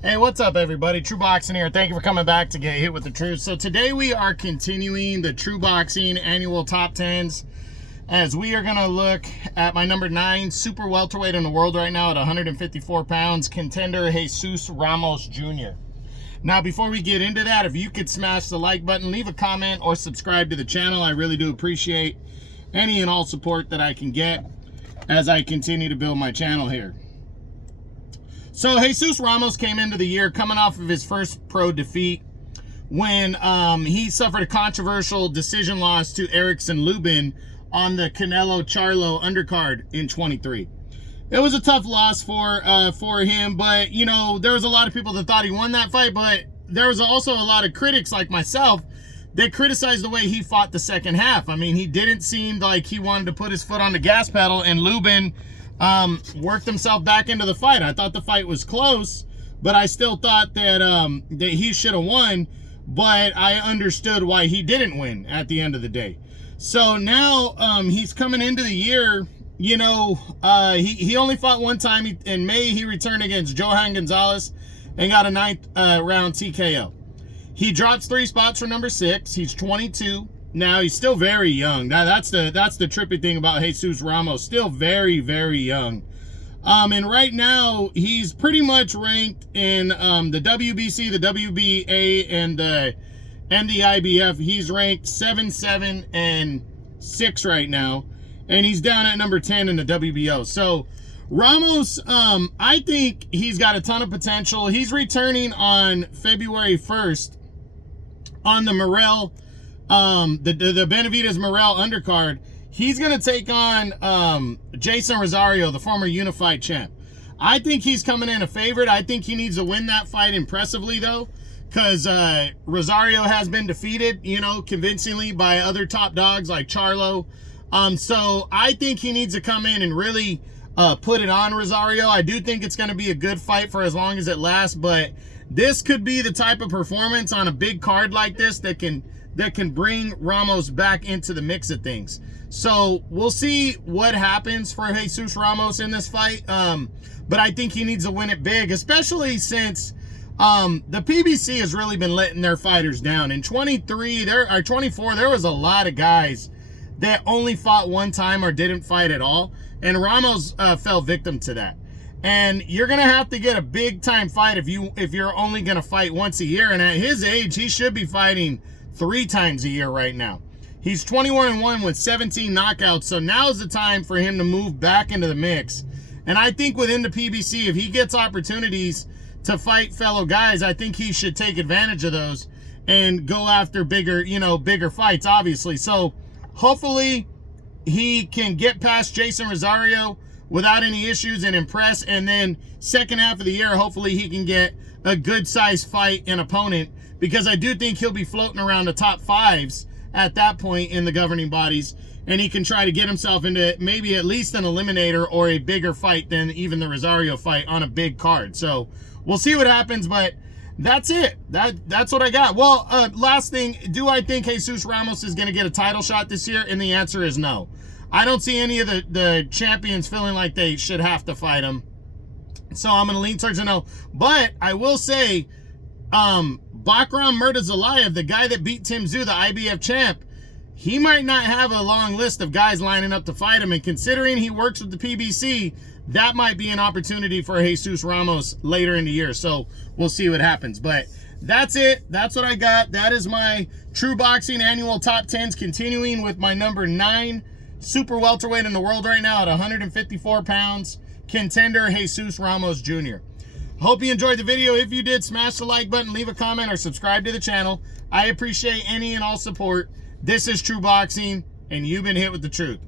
Hey, what's up, everybody? True Boxing here. Thank you for coming back to get hit with the truth. So today we are continuing the True Boxing annual top 10s, as we are going to look at my number 9 super welterweight in the world right now at 154 pounds, Contender Jesus Ramos Jr. Now, before we get into that, if you could smash the like button, leave a comment, or subscribe to the channel, I really do appreciate any and all support that I can get as I continue to build my channel here. So Jesus Ramos came into the year coming off of his first pro defeat when he suffered a controversial decision loss to Erickson Lubin on the Canelo-Charlo undercard in 23. It was a tough loss for him, but, you know, there was a lot of people that thought he won that fight, but there was also a lot of critics like myself that criticized the way he fought the second half. I mean, he didn't seem like he wanted to put his foot on the gas pedal, and Lubin worked himself back into the fight. I thought the fight was close, but I still thought that that he should have won, but I understood why he didn't win at the end of the day. So now he's coming into the year, you know, he only fought one time. In May, he returned against Johan Gonzalez and got a 9th round TKO. He drops 3 spots for number 6. He's 22. Now, he's still very young. That's the trippy thing about Jesus Ramos. Still very, very young. And right now, he's pretty much ranked in the WBC, the WBA, and the IBF. He's ranked 7, 7, and 6 right now. And he's down at number 10 in the WBO. So, Ramos, I think he's got a ton of potential. He's returning on February 1st on the Morel, the Benavidez Morel undercard. He's going to take on Jason Rosario, the former unified champ. I think he's coming in a favorite. I think he needs to win that fight impressively, though, because Rosario has been defeated, you know, convincingly by other top dogs like Charlo. So I think he needs to come in and really put it on Rosario. I do think it's going to be a good fight for as long as it lasts, but this could be the type of performance on a big card like this that can bring Ramos back into the mix of things. So we'll see what happens for Jesus Ramos in this fight. But I think he needs to win it big, especially since the PBC has really been letting their fighters down. In 23, 24, there was a lot of guys that only fought one time or didn't fight at all. And Ramos fell victim to that. And you're going to have to get a big time fight if you're only going to fight once a year. And at his age, he should be fighting 3 times a year right now. He's 21-1 with 17 knockouts. So now's the time for him to move back into the mix. And I think within the PBC, if he gets opportunities to fight fellow guys, I think he should take advantage of those and go after bigger fights, obviously. So hopefully he can get past Jason Rosario without any issues and impress. And then second half of the year, hopefully he can get a good sized fight and opponent, because I do think he'll be floating around the top 5s at that point in the governing bodies, and he can try to get himself into maybe at least an eliminator or a bigger fight than even the Rosario fight on a big card. So we'll see what happens, but that's it. That's what I got. Well, last thing, do I think Jesus Ramos is going to get a title shot this year? And the answer is no. I don't see any of the champions feeling like they should have to fight him. So I'm going to lean towards a no. But I will say, Bakram Murtazalayev, the guy that beat Tim Tszyu, the IBF champ, he might not have a long list of guys lining up to fight him. And considering he works with the PBC, that might be an opportunity for Jesus Ramos later in the year. So we'll see what happens. But that's it. That's what I got. That is my True Boxing annual top 10s, continuing with my number 9 super welterweight in the world right now at 154 pounds, Contender Jesus Ramos Jr. Hope you enjoyed the video. If you did, smash the like button, leave a comment, or subscribe to the channel. I appreciate any and all support. This is True Boxing, and you've been hit with the truth.